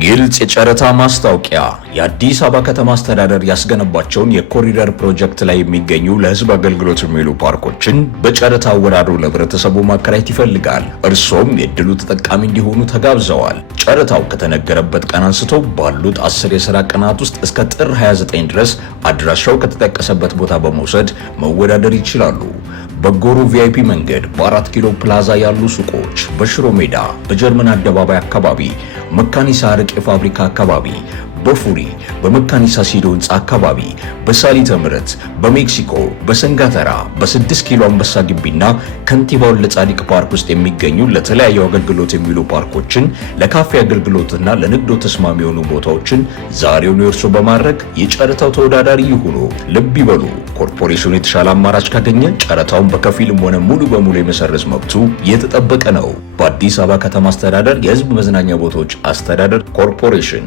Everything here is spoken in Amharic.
ግልጽ የጨረታ ማስታወቂያ የአዲስ አበባ ከተማ አስተዳደር ያስገነባቸውን የኮሪደር ፕሮጀክት ላይ የሚገኙ ለሕዝብ አገልግሎት የሚውሉ ፓርኮችን በጨረታ አወዳድሮ ለህብረተሰቡ ማከራየት ይፈልጋል። እርሶም የዕድሉ ተጠቃሚ እንዲሆኑ ተጋብዘዋል። ጨረታው ከተነገረበት ቀን አንስቶ ባሉት 10 የሥራ ቀናት ውስጥ እስከ ጥር 29 ድረስ አድራሻው ከተጠቀሰበት ቦታ በመውሰድ መወዳደር ይችላሉ። በጎሮ ቪአይፒ መንገድ በ4 ኪሎ ፕላዛ ያሉ ሱቆች፣ በሽሮ ሜዳ፣ በጀርመን አደባባይ አካባቢ፣ መካኒሳ አረቄ ፋብሪካ አካባቢ፣ በፉሪ በመካኒሳ ሲዶ ህንጻ አካባቢ፣ በሳሊተ ምሕረት፣ በሜክሲኮ፣ በሰንጋተራ፣ በ6 ኪሎ አንበሳ ግቢና ከንቲባው ለጻድቅ ፓርክ ውስጥ የሚገኙ ለተለያዩ አገልግሎት የሚውሉ ፓርኮችን ለካፌ አገልግሎትና ለንግዶ ተስማሚ የሆኑ ቦታዎችን ዛሬውኑ እርሶ በማድረግ የጨረታው ተወዳዳሪ ይሁኑ። ልብ ይበሉ፣ ኮርፖሬሽኑ የተሻለ አማራጭ ካገኘ ጨረታውን በከፊልም ሆነ ሙሉ በሙሉ የመሰረዝ መብቱ የተጠበቀ ነው። በአዲስ አበባ ከተማ አስተዳደር የህዝብ መዝናኛ ቦታዎች አስተዳደር ኮርፖሬሽን